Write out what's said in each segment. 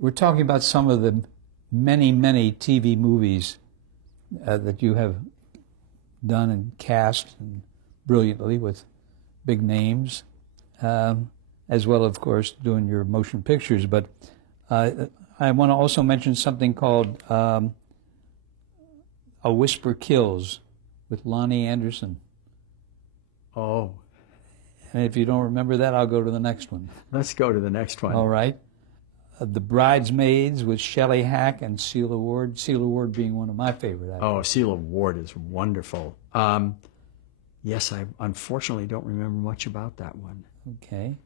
We're talking about some of the many, many TV movies that you have done and cast and brilliantly with big names, as well, of course, doing your motion pictures. But I want to also mention something called A Whisper Kills with Lonnie Anderson. Oh. And if you don't remember that, I'll go to the next one. Let's go to the next one. All right. The Bridesmaids with Shelley Hack and Celia Ward. Celia Ward being one of my favorite actors. Oh, Celia Ward is wonderful. Yes, I unfortunately don't remember much about that one. Okay.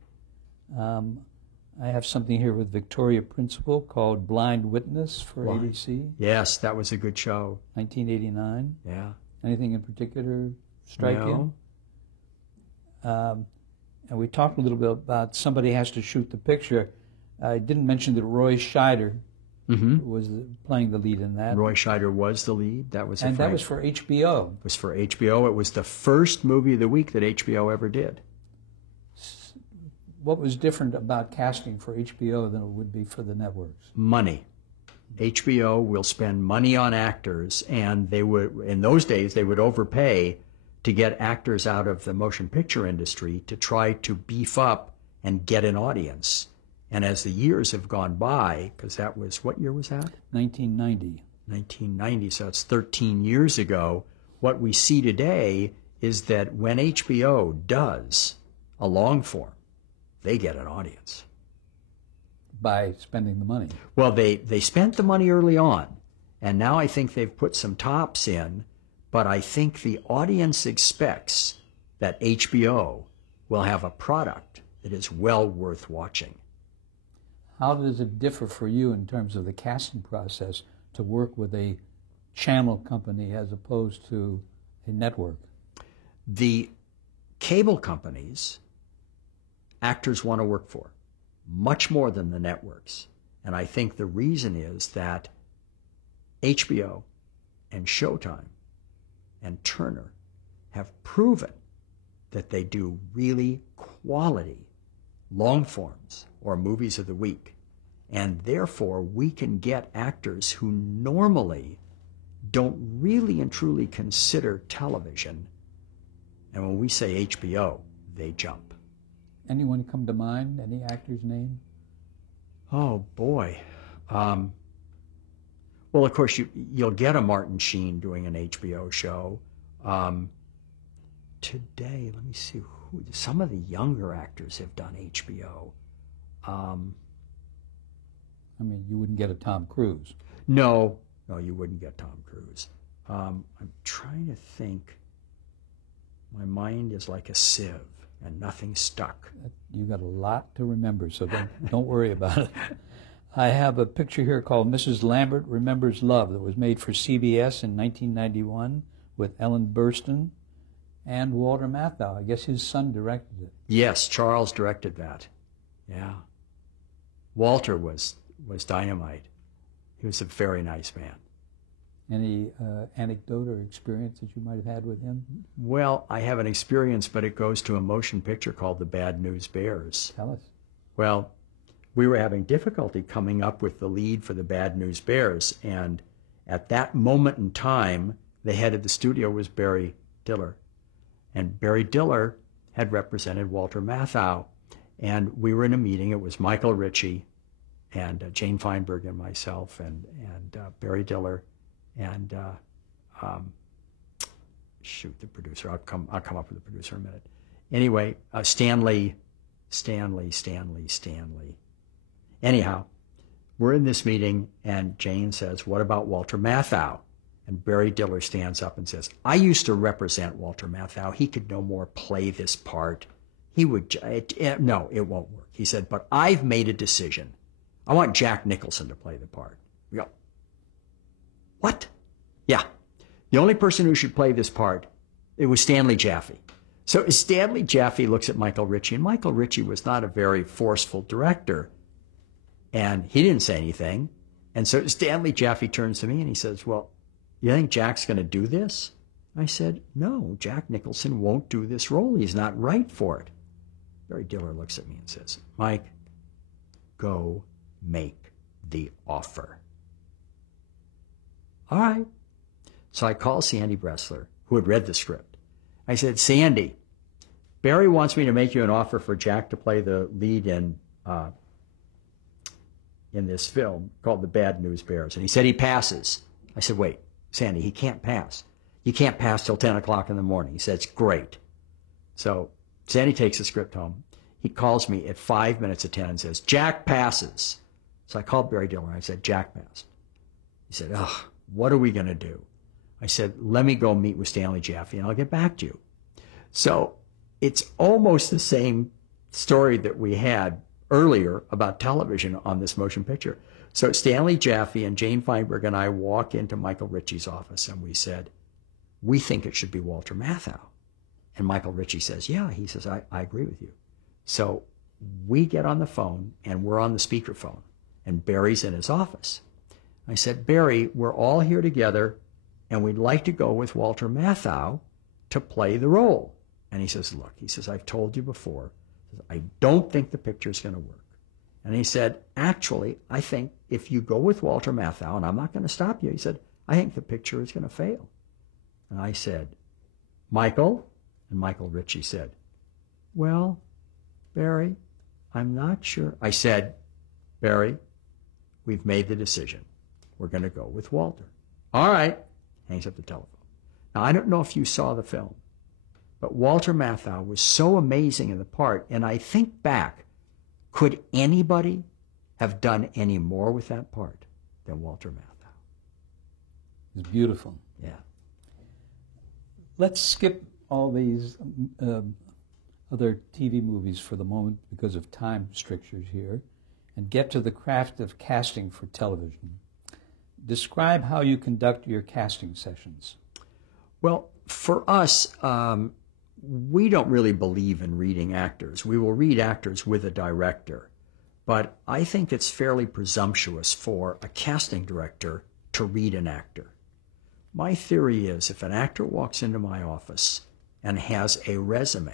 I have something here with Victoria Principal called Blind Witness for ABC. Yes, that was a good show. 1989. Yeah. Anything in particular strike you? No. And we talked a little bit about Somebody Has to Shoot the Picture. I didn't mention that Roy Scheider was playing the lead in that. Roy Scheider was the lead. That was that was for HBO. It was for HBO. It was the first movie of the week that HBO ever did. What was different about casting for HBO than it would be for the networks? Money. HBO will spend money on actors, and they would, in those days, they would overpay to get actors out of the motion picture industry to try to beef up and get an audience. And as the years have gone by, because that was, what year was that? 1990. 1990, so it's 13 years ago. What we see today is that when HBO does a long form, they get an audience. By spending the money. Well, they spent the money early on, and now I think they've put some tops in, but I think the audience expects that HBO will have a product that is well worth watching. How does it differ for you in terms of the casting process to work with a channel company as opposed to a network? The cable companies, actors want to work for much more than the networks. And I think the reason is that HBO and Showtime and Turner have proven that they do really quality long forms or movies of the week. And therefore, we can get actors who normally don't really and truly consider television. And when we say HBO, they jump. Anyone come to mind? Any actor's name? Oh, boy. Well, of course, you'll get a Martin Sheen doing an HBO show. Today, let me see who. Some of the younger actors have done HBO. I mean, you wouldn't get a Tom Cruise. No, you wouldn't get Tom Cruise. I'm trying to think. My mind is like a sieve, and nothing's stuck. You got a lot to remember, so don't worry about it. I have a picture here called Mrs. Lambert Remembers Love that was made for CBS in 1991 with Ellen Burstyn and Walter Matthau. I guess his son directed it. Yes, Charles directed that. Yeah. Walter was dynamite. He was a very nice man. Any anecdote or experience that you might have had with him? Well, I have an experience, but it goes to a motion picture called The Bad News Bears. Tell us. Well, we were having difficulty coming up with the lead for The Bad News Bears, and at that moment in time, the head of the studio was Barry Diller. And Barry Diller had represented Walter Matthau. And we were in a meeting. It was Michael Ritchie and Jane Feinberg and myself and Barry Diller and the producer. I'll come up with the producer in a minute. Anyway, Stanley. Anyhow, we're in this meeting, and Jane says, "What about Walter Matthau?" And Barry Diller stands up and says, "I used to represent Walter Matthau. He could no more play this part. He would, no, it won't work." He said, "But I've made a decision. I want Jack Nicholson to play the part." We go, "What?" "Yeah, the only person who should play this part, it was Stanley Jaffe." So Stanley Jaffe looks at Michael Ritchie, and Michael Ritchie was not a very forceful director, and he didn't say anything. And so Stanley Jaffe turns to me and he says, "Well, you think Jack's going to do this?" I said, "No, Jack Nicholson won't do this role. He's not right for it." Barry Diller looks at me and says, "Mike, go make the offer. All right. So I called Sandy Bressler, who had read the script. I said, Sandy, Barry wants me to make you an offer for Jack to play the lead in this film called The Bad News Bears. And he said he passes. I said, wait, Sandy, he can't pass. You can't pass till 10 o'clock in the morning. He said, it's great. So Sandy takes the script home. He calls me at 5 minutes of 10 and says, Jack passes. So I called Barry Diller and I said, Jack passed. He said, oh, what are we going to do? I said, let me go meet with Stanley Jaffe and I'll get back to you. So it's almost the same story that we had earlier about television on this motion picture. So Stanley Jaffe and Jane Feinberg and I walk into Michael Ritchie's office and we said, we think it should be Walter Matthau. And Michael Ritchie says, yeah. He says, I agree with you. So we get on the phone and we're on the speakerphone and Barry's in his office. I said, Barry, we're all here together and we'd like to go with Walter Matthau to play the role. And he says, look, he says, I've told you before, I don't think the picture's going to work. And he said, actually, I think if you go with Walter Matthau, and I'm not going to stop you, he said, I think the picture is going to fail. And I said, Michael? And Michael Ritchie said, well, Barry, I'm not sure. I said, Barry, we've made the decision. We're going to go with Walter. All right. Hangs up the telephone. Now, I don't know if you saw the film, but Walter Matthau was so amazing in the part, and I think back, could anybody have done any more with that part than Walter Matthau? It's beautiful. Yeah. Let's skip all these other TV movies for the moment because of time strictures here and get to the craft of casting for television. Describe how you conduct your casting sessions. Well, for us, we don't really believe in reading actors. We will read actors with a director, but I think it's fairly presumptuous for a casting director to read an actor. My theory is if an actor walks into my office and has a resume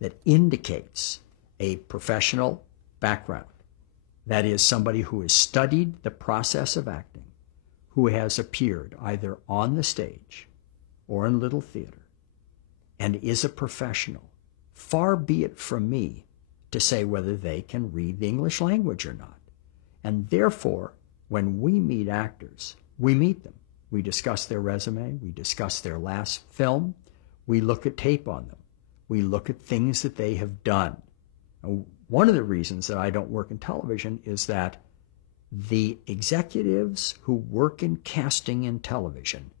that indicates a professional background, that is, somebody who has studied the process of acting, who has appeared either on the stage or in little theater, and is a professional, far be it from me to say whether they can read the English language or not. And therefore, when we meet actors, we meet them. We discuss their resume, we discuss their last film, we look at tape on them, we look at things that they have done. And one of the reasons that I don't work in television is that the executives who work in casting in television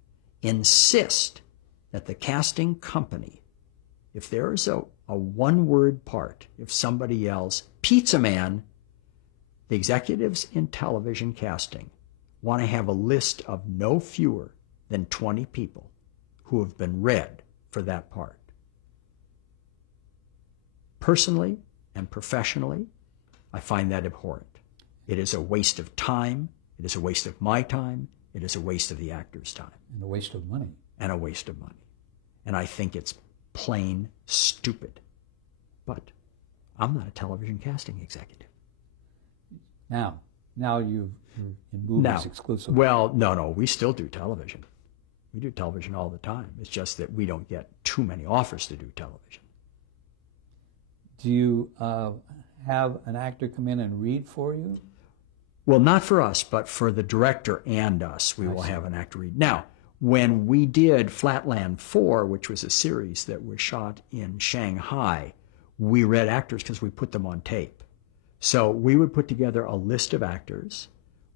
insist that the casting company, if there is a one-word part, if somebody yells, pizza man, the executives in television casting want to have a list of no fewer than 20 people who have been read for that part. Personally and professionally, I find that abhorrent. It is a waste of time. It is a waste of my time. It is a waste of the actor's time. And a waste of money. And a waste of money. And I think it's plain stupid. But I'm not a television casting executive. Now you're in movies exclusively. Well, no, we still do television. We do television all the time. It's just that we don't get too many offers to do television. Do you have an actor come in and read for you? Well, not for us, but for the director and us, we will have an actor read. Now, when we did Flatland 4, which was a series that was shot in Shanghai, we read actors because we put them on tape. So we would put together a list of actors.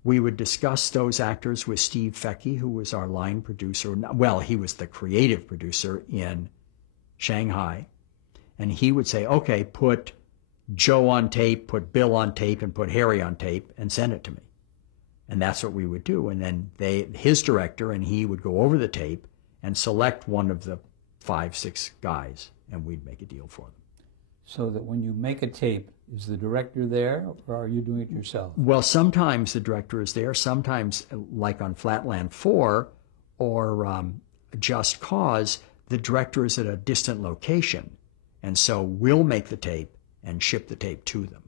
We would discuss those actors with Steve Fecky, who was our line producer. Well, he was the creative producer in Shanghai. And he would say, okay, put Joe on tape, put Bill on tape, and put Harry on tape, and send it to me. And that's what we would do. And then his director and he would go over the tape and select one of the 5-6 guys, and we'd make a deal for them. So that when you make a tape, is the director there, or are you doing it yourself? Well, sometimes the director is there. Sometimes, like on Flatland 4 or Just Cause, the director is at a distant location. And so we'll make the tape and ship the tape to them.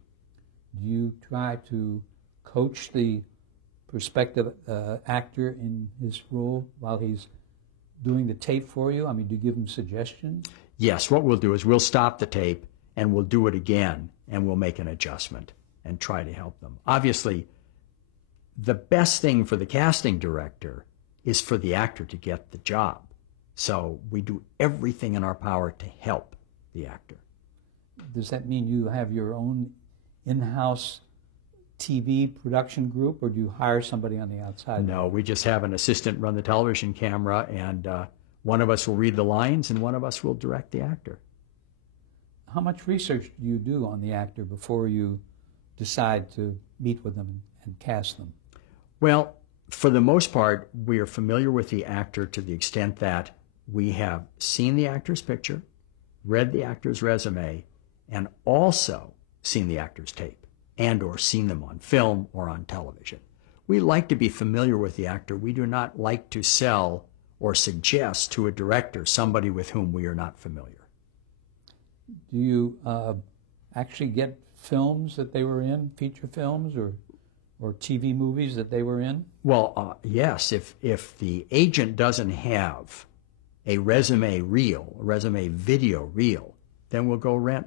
Do you try to coach the prospective actor in his role while he's doing the tape for you? I mean, do you give him suggestions? Yes, what we'll do is we'll stop the tape and we'll do it again and we'll make an adjustment and try to help them. Obviously, the best thing for the casting director is for the actor to get the job. So we do everything in our power to help the actor. Does that mean you have your own in-house TV production group, or do you hire somebody on the outside? No, we just have an assistant run the television camera, and one of us will read the lines and one of us will direct the actor. How much research do you do on the actor before you decide to meet with them and cast them? Well, for the most part, we are familiar with the actor to the extent that we have seen the actor's picture, read the actor's resume, and also seen the actor's tape and or seen them on film or on television. We like to be familiar with the actor. We do not like to sell or suggest to a director somebody with whom we are not familiar. Do you actually get films that they were in, feature films or TV movies that they were in? Well, yes. If the agent doesn't have a resume reel, a resume video reel, then we'll go rent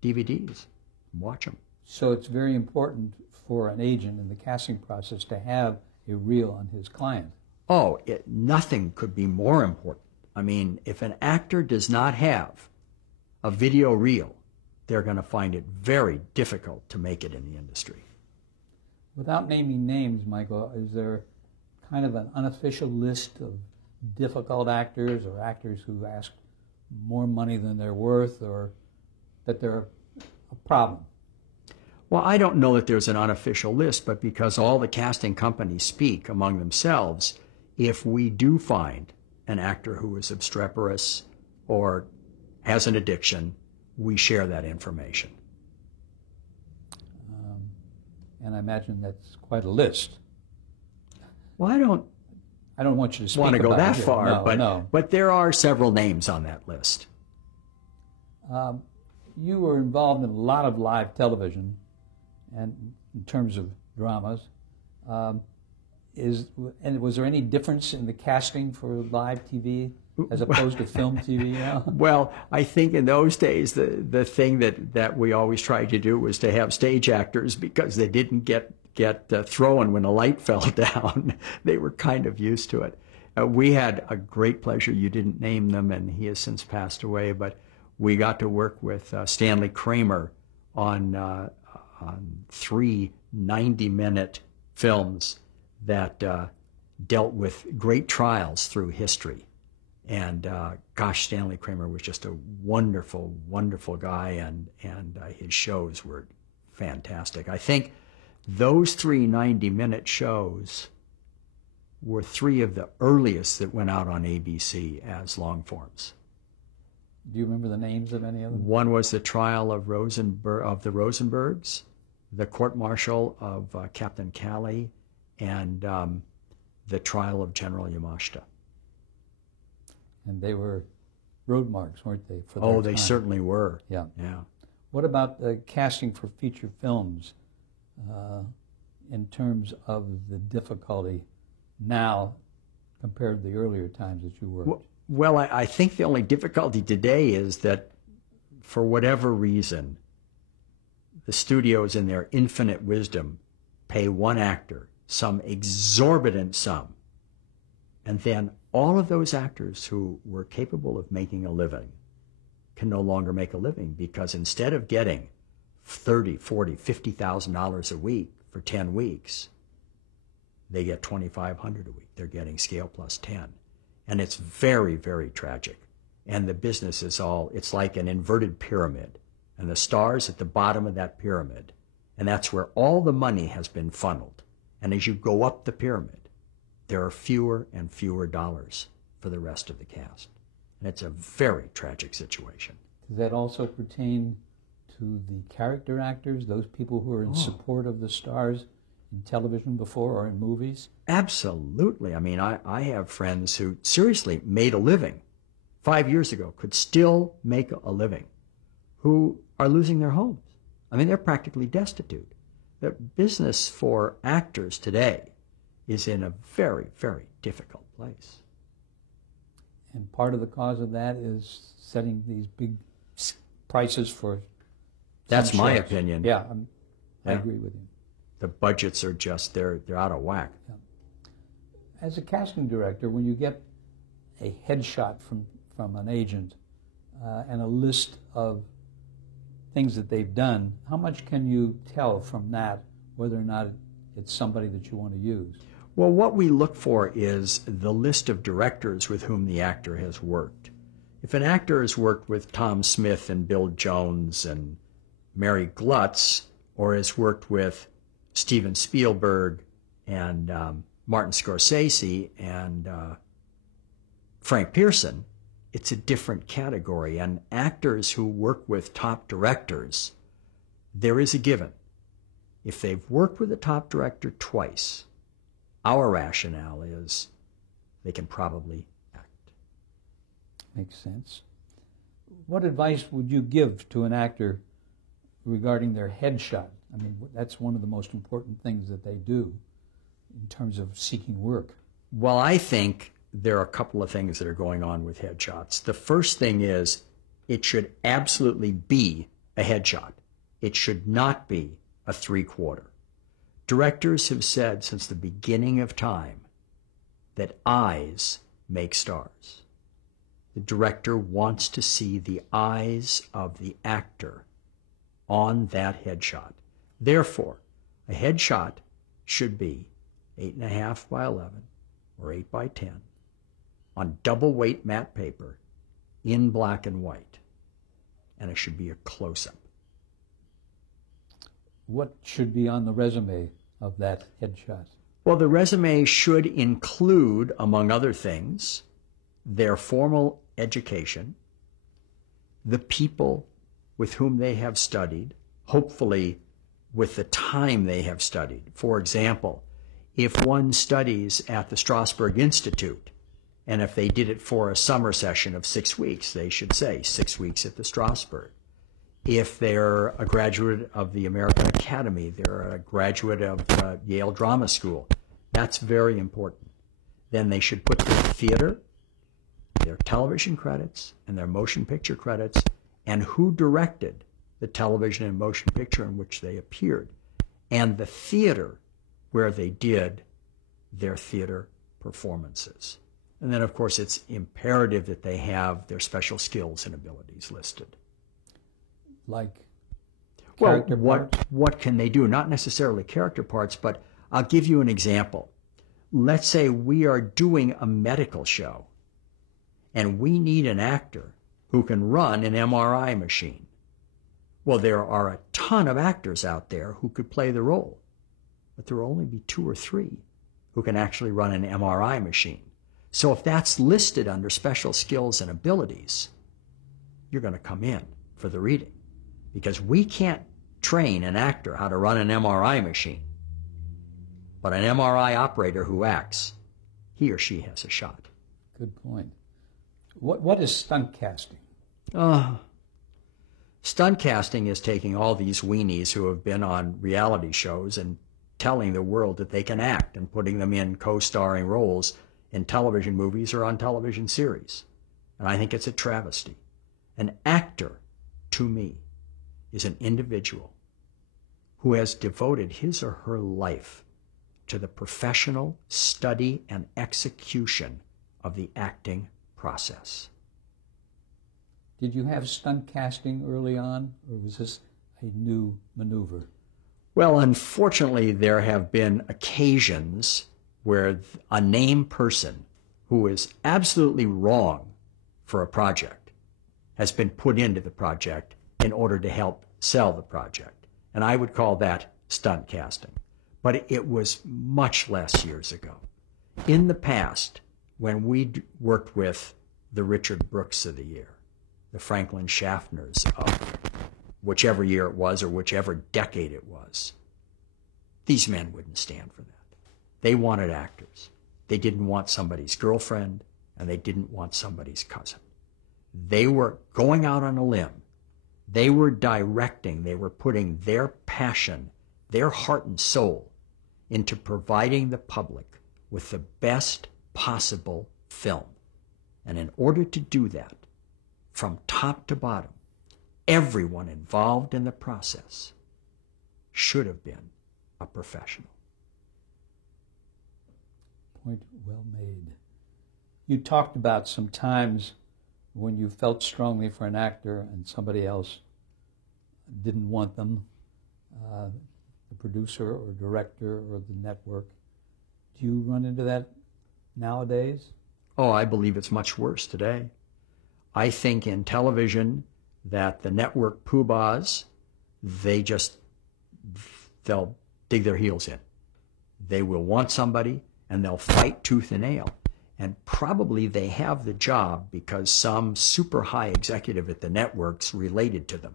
DVDs and watch them. So it's very important for an agent in the casting process to have a reel on his client. Oh, nothing could be more important. I mean, if an actor does not have a video reel, they're going to find it very difficult to make it in the industry. Without naming names, Michael, is there kind of an unofficial list of difficult actors or actors who ask more money than they're worth, or that they're a problem? Well, I don't know that there's an unofficial list, but because all the casting companies speak among themselves, if we do find an actor who is obstreperous or has an addiction, we share that information. And I imagine that's quite a list. Well, I don't want you to speak want to go about that it. far, No. but there are several names on that list. You were involved in a lot of live television, and in terms of dramas. And was there any difference in the casting for live TV as opposed to film TV now? Well, I think in those days, the thing that we always tried to do was to have stage actors, because they didn't get thrown when a light fell down. They were kind of used to it. We had a great pleasure. You didn't name them, and he has since passed away, but we got to work with Stanley Kramer on 3 90-minute films that dealt with great trials through history. And gosh, Stanley Kramer was just a wonderful, wonderful guy, and his shows were fantastic. I think those 3 90-minute shows were 3 of the earliest that went out on ABC as long forms. Do you remember the names of any of them? One was the trial of the Rosenbergs, the court-martial of Captain Calley, and the trial of General Yamashita. And they were road marks, weren't they? For Oh, they certainly were. Yeah. Yeah. What about the casting for feature films in terms of the difficulty now compared to the earlier times that you worked? Well, I think the only difficulty today is that for whatever reason, the studios in their infinite wisdom pay one actor some exorbitant sum, and then all of those actors who were capable of making a living can no longer make a living, because instead of getting $30,000, $40,000, $50,000 a week for 10 weeks, they get $2,500 a week. They're getting scale plus 10. And it's very, very tragic. And the business is it's like an inverted pyramid. And the stars at the bottom of that pyramid. And that's where all the money has been funneled. And as you go up the pyramid, there are fewer and fewer dollars for the rest of the cast. And it's a very tragic situation. Does that also pertain to the character actors, those people who are in support of the stars in television before or in movies? Absolutely. I mean, I have friends who seriously made a living 5 years ago, could still make a living, who are losing their homes. I mean, they're practically destitute. The business for actors today is in a very, very difficult place. And part of the cause of that is setting these big prices for. That's my shows. opinion. Yeah, I Yeah. agree with you. The budgets are just, they're out of whack. As a casting director, when you get a headshot from an agent and a list of things that they've done, how much can you tell from that whether or not it's somebody that you want to use? Well, what we look for is the list of directors with whom the actor has worked. If an actor has worked with Tom Smith and Bill Jones and Mary Glutz, or has worked with Steven Spielberg and Martin Scorsese and Frank Pearson, it's a different category. And actors who work with top directors, there is a given. If they've worked with a top director twice, our rationale is they can probably act. Makes sense. What advice would you give to an actor regarding their headshot? I mean, that's one of the most important things that they do in terms of seeking work. Well, I think there are a couple of things that are going on with headshots. The first thing is it should absolutely be a headshot. It should not be a three-quarter. Directors have said since the beginning of time that eyes make stars. The director wants to see the eyes of the actor on that headshot. Therefore, a headshot should be 8.5 by 11 or 8 by 10 on double weight matte paper in black and white, and it should be a close-up. What should be on the resume of that headshot? Well, the resume should include, among other things, their formal education, the people with whom they have studied, hopefully with the time they have studied. For example, if one studies at the Strasberg Institute, and if they did it for a summer session of 6 weeks, they should say 6 weeks at the Strasberg. If they're a graduate of the American Academy, they're a graduate of Yale Drama School, that's very important. Then they should put their theater, their television credits, and their motion picture credits, and who directed the television and motion picture in which they appeared, and the theater where they did their theater performances. And then, of course, it's imperative that they have their special skills and abilities listed. Like Well, character parts? what can they do? Not necessarily character parts, but I'll give you an example. Let's say we are doing a medical show, and we need an actor who can run an MRI machine. Well, there are a ton of actors out there who could play the role, but there will only be 2 or 3 who can actually run an MRI machine. So if that's listed under special skills and abilities, you're going to come in for the reading, because we can't train an actor how to run an MRI machine, but an MRI operator who acts, he or she has a shot. Good point. What is stunt casting? Stunt casting is taking all these weenies who have been on reality shows and telling the world that they can act and putting them in co-starring roles in television movies or on television series. And I think it's a travesty. An actor, to me, is an individual who has devoted his or her life to the professional study and execution of the acting process. Did you have stunt casting early on, or was this a new maneuver? Well, unfortunately, there have been occasions where a named person who is absolutely wrong for a project has been put into the project in order to help sell the project. And I would call that stunt casting. But it was much less years ago. In the past, when we worked with the Richard Brooks of the year, the Franklin Schaffners of whichever year it was or whichever decade it was, these men wouldn't stand for that. They wanted actors. They didn't want somebody's girlfriend, and they didn't want somebody's cousin. They were going out on a limb. They were directing. They were putting their passion, their heart and soul into providing the public with the best possible film. And in order to do that, from top to bottom, everyone involved in the process should have been a professional. Point well made. You talked about some times when you felt strongly for an actor and somebody else didn't want them, the producer or director or the network. Do you run into that nowadays? Oh, I believe it's much worse today. I think in television that the network poobahs, they'll dig their heels in. They will want somebody and they'll fight tooth and nail. And probably they have the job because some super high executive at the networks related to them.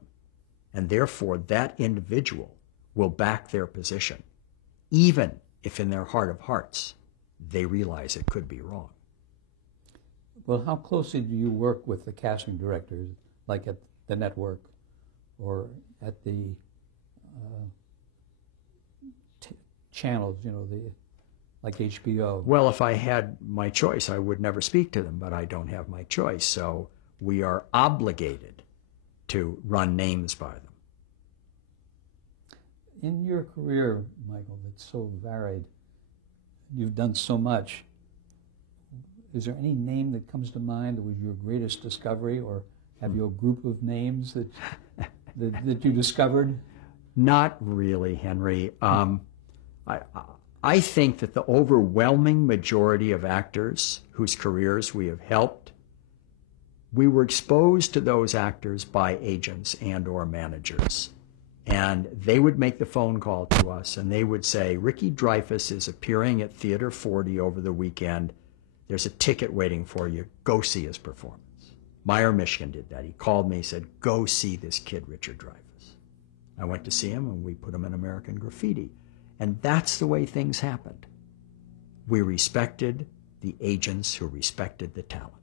And therefore that individual will back their position, even if in their heart of hearts they realize it could be wrong. Well, how closely do you work with the casting directors, like at the network or at the channels, like HBO? Well, if I had my choice, I would never speak to them, but I don't have my choice. So we are obligated to run names by them. In your career, Michael, that's so varied, you've done so much. Is there any name that comes to mind that was your greatest discovery, or have you a group of names that you discovered? Not really, Henry. I think that the overwhelming majority of actors whose careers we have helped, we were exposed to those actors by agents and or managers. And they would make the phone call to us and they would say, Ricky Dreyfuss is appearing at Theater 40 over the weekend. There's a ticket waiting for you. Go see his performance. Meyer, Michigan did that. He called me, said, go see this kid, Richard Dreyfuss. I went to see him and we put him in American Graffiti. And that's the way things happened. We respected the agents who respected the talent.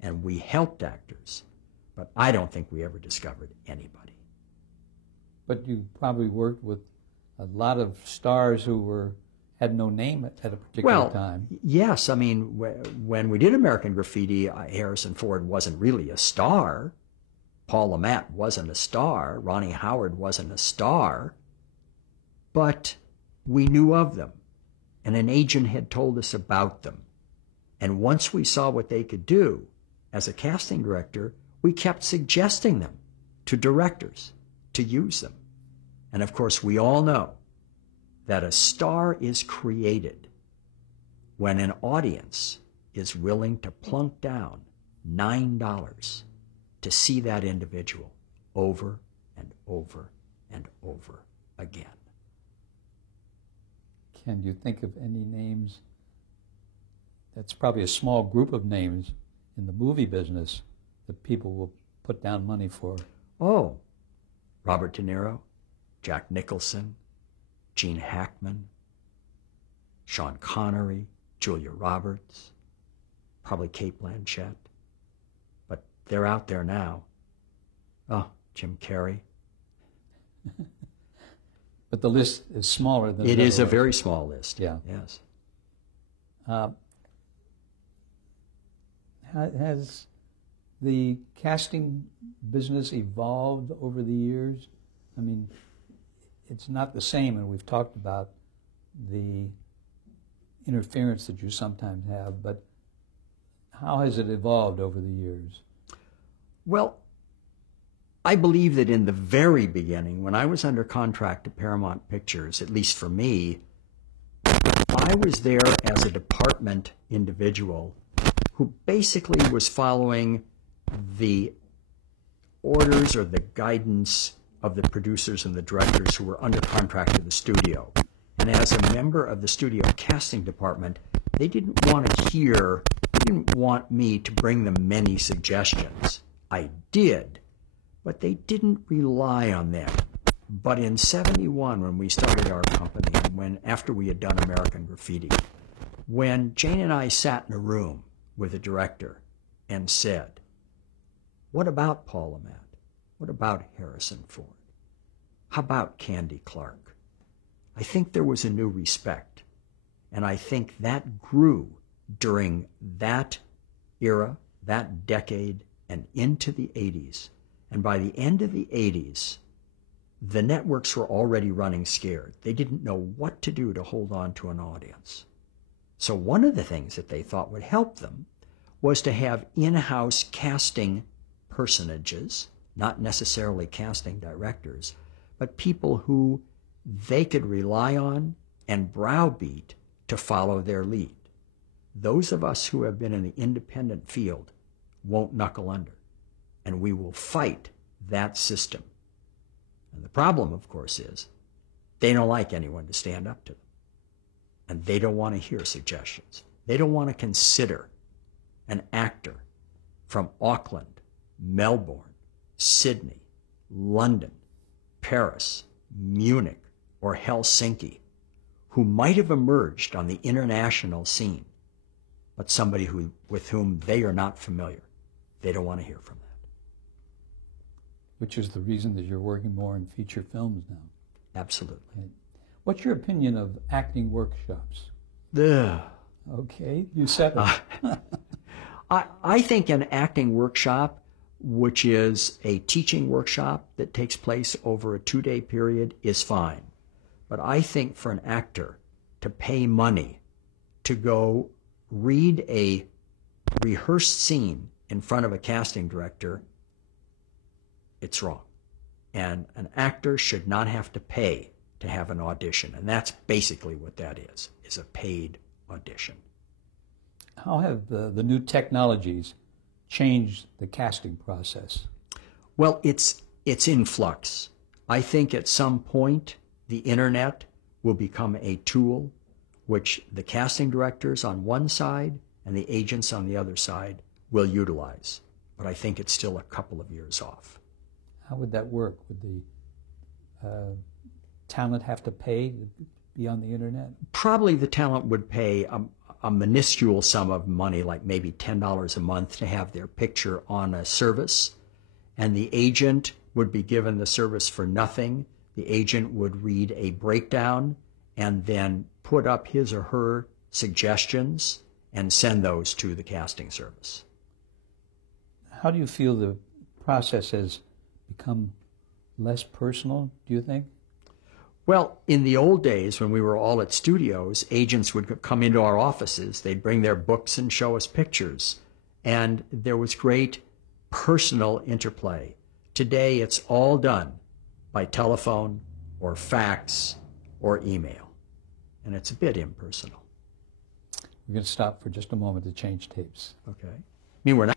And we helped actors, but I don't think we ever discovered anybody. But you probably worked with a lot of stars who had no name at a particular time. Yes. I mean, when we did American Graffiti, Harrison Ford wasn't really a star. Paul Le Mat wasn't a star. Ronnie Howard wasn't a star. But we knew of them, and an agent had told us about them. And once we saw what they could do, as a casting director, we kept suggesting them to directors to use them. And of course, we all know that a star is created when an audience is willing to plunk down $9 to see that individual over and over and over again. Can you think of any names? That's probably a small group of names in the movie business that people will put down money for. Oh, Robert De Niro, Jack Nicholson, Gene Hackman, Sean Connery, Julia Roberts, probably Cate Blanchett. But they're out there now. Oh, Jim Carrey. But the list is smaller than it is a very small list. Yeah. Yes. Has the casting business evolved over the years? I mean, it's not the same, and we've talked about the interference that you sometimes have, but how has it evolved over the years? Well, I believe that in the very beginning, when I was under contract to Paramount Pictures, at least for me, I was there as a department individual who basically was following the orders or the guidance of the producers and the directors who were under contract to the studio. And as a member of the studio casting department, they didn't want me to bring them many suggestions. I did, but they didn't rely on them. But in '71, when we started our company, and after we had done American Graffiti, when Jane and I sat in a room with a director and said, what about Paul Le Mat? What about Harrison Ford? How about Candy Clark? I think there was a new respect. And I think that grew during that era, that decade, and into the 80s. And by the end of the 80s, the networks were already running scared. They didn't know what to do to hold on to an audience. So one of the things that they thought would help them was to have in-house casting personages, not necessarily casting directors, but people who they could rely on and browbeat to follow their lead. Those of us who have been in the independent field won't knuckle under, and we will fight that system. And the problem, of course, is they don't like anyone to stand up to them. And they don't want to hear suggestions. They don't want to consider an actor from Auckland, Melbourne, Sydney, London, Paris, Munich, or Helsinki who might have emerged on the international scene, but somebody with whom they are not familiar. They don't want to hear from that. Which is the reason that you're working more in feature films now. Absolutely. Okay. What's your opinion of acting workshops? Ugh. Okay, you said it. I think an acting workshop, which is a teaching workshop that takes place over a 2-day period, is fine. But I think for an actor to pay money to go read a rehearsed scene in front of a casting director, it's wrong. And an actor should not have to pay to have an audition. And that's basically what that is a paid audition. How have the new technologies changed the casting process? Well, it's in flux. I think at some point the internet will become a tool which the casting directors on one side and the agents on the other side will utilize. But I think it's still a couple of years off. How would that work? Would the talent have to pay to be on the internet? Probably the talent would pay a minuscule sum of money, like maybe $10 a month, to have their picture on a service, and the agent would be given the service for nothing. The agent would read a breakdown and then put up his or her suggestions and send those to the casting service. How do you feel the process has become less personal, do you think? Well, in the old days when we were all at studios, agents would come into our offices. They'd bring their books and show us pictures. And there was great personal interplay. Today, it's all done by telephone or fax or email. And it's a bit impersonal. We're going to stop for just a moment to change tapes. Okay. I mean, we're not